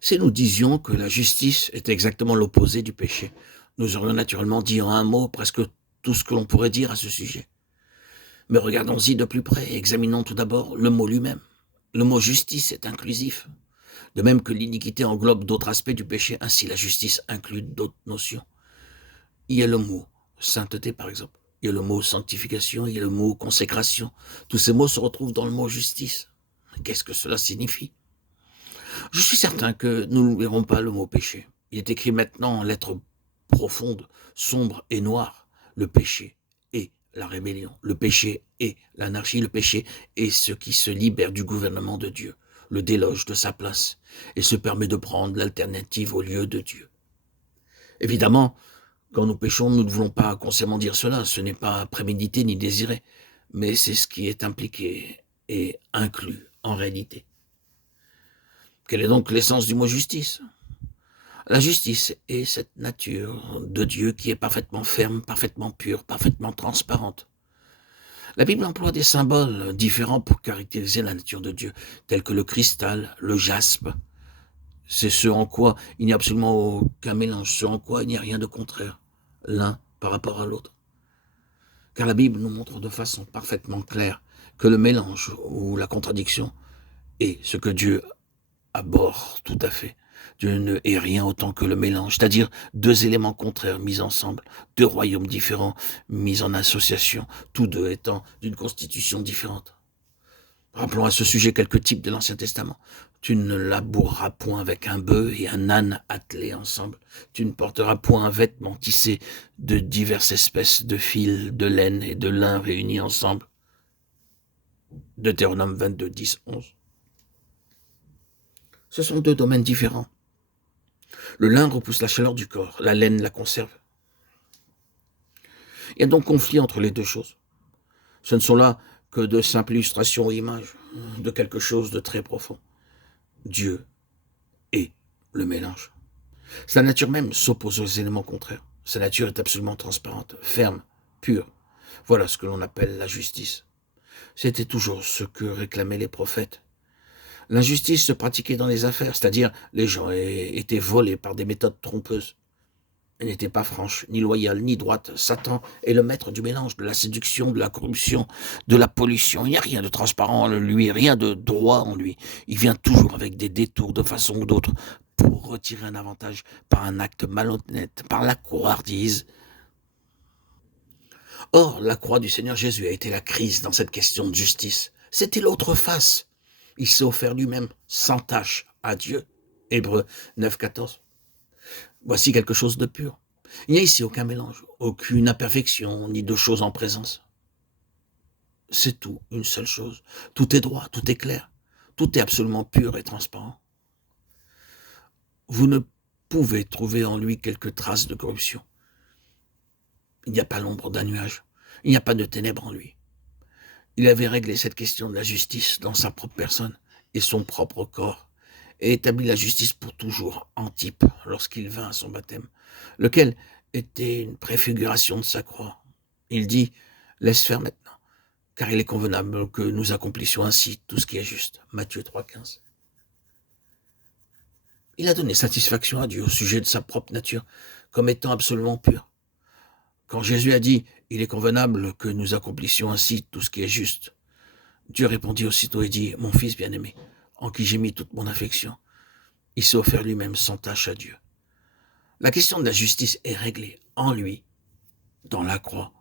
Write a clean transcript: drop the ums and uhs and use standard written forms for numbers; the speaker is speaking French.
Si nous disions que la justice est exactement l'opposé du péché, nous aurions naturellement dit en un mot presque tout ce que l'on pourrait dire à ce sujet. Mais regardons-y de plus près et examinons tout d'abord le mot lui-même. Le mot justice est inclusif. De même que l'iniquité englobe d'autres aspects du péché, ainsi la justice inclut d'autres notions. Il y a le mot sainteté, par exemple. Il y a le mot sanctification, il y a le mot consécration. Tous ces mots se retrouvent dans le mot justice. Qu'est-ce que cela signifie? Je suis certain que nous n'oublierons pas le mot péché. Il est écrit maintenant en lettres profondes, sombres et noires. Le péché est la rébellion. Le péché est l'anarchie. Le péché est ce qui se libère du gouvernement de Dieu, le déloge de sa place et se permet de prendre l'alternative au lieu de Dieu. Évidemment, quand nous péchons, nous ne voulons pas consciemment dire cela. Ce n'est pas prémédité ni désiré, mais c'est ce qui est impliqué et inclus en réalité. Quelle est donc l'essence du mot justice? La justice est cette nature de Dieu qui est parfaitement ferme, parfaitement pure, parfaitement transparente. La Bible emploie des symboles différents pour caractériser la nature de Dieu, tels que le cristal, le jaspe. C'est ce en quoi il n'y a absolument aucun mélange, ce en quoi il n'y a rien de contraire, l'un par rapport à l'autre. Car la Bible nous montre de façon parfaitement claire que le mélange ou la contradiction est ce que Dieu abhorre tout à fait. Dieu ne est rien autant que le mélange, c'est-à-dire deux éléments contraires mis ensemble, deux royaumes différents mis en association, tous deux étant d'une constitution différente. Rappelons à ce sujet quelques types de l'Ancien Testament. Tu ne laboureras point avec un bœuf et un âne attelés ensemble. Tu ne porteras point un vêtement tissé de diverses espèces de fils, de laine et de lin réunis ensemble. Deutéronome 22, 10, 11. Ce sont deux domaines différents. Le lin repousse la chaleur du corps, la laine la conserve. Il y a donc conflit entre les deux choses. Ce ne sont là que de simples illustrations ou images de quelque chose de très profond. Dieu est le mélange. Sa nature même s'oppose aux éléments contraires. Sa nature est absolument transparente, ferme, pure. Voilà ce que l'on appelle la justice. C'était toujours ce que réclamaient les prophètes. L'injustice se pratiquait dans les affaires, c'est-à-dire les gens étaient volés par des méthodes trompeuses. Elle n'était pas franche, ni loyale, ni droite. Satan est le maître du mélange, de la séduction, de la corruption, de la pollution. Il n'y a rien de transparent en lui, rien de droit en lui. Il vient toujours avec des détours de façon ou d'autre pour retirer un avantage par un acte malhonnête, par la couardise. Or, la croix du Seigneur Jésus a été la crise dans cette question de justice. C'était l'autre face. Il s'est offert lui-même sans tache à Dieu. Hébreux 9, 14. Voici quelque chose de pur. Il n'y a ici aucun mélange, aucune imperfection, ni de choses en présence. C'est tout, une seule chose. Tout est droit, tout est clair. Tout est absolument pur et transparent. Vous ne pouvez trouver en lui quelques traces de corruption. Il n'y a pas l'ombre d'un nuage. Il n'y a pas de ténèbres en lui. Il avait réglé cette question de la justice dans sa propre personne et son propre corps, et établi la justice pour toujours en type lorsqu'il vint à son baptême, lequel était une préfiguration de sa croix. Il dit, laisse faire maintenant, car il est convenable que nous accomplissions ainsi tout ce qui est juste. Matthieu 3,15. Il a donné satisfaction à Dieu au sujet de sa propre nature, comme étant absolument pure. Quand Jésus a dit, il est convenable que nous accomplissions ainsi tout ce qui est juste, Dieu répondit aussitôt et dit, mon fils bien-aimé, en qui j'ai mis toute mon affection. Il s'est offert lui-même sans tâche à Dieu. La question de la justice est réglée en lui, dans la croix,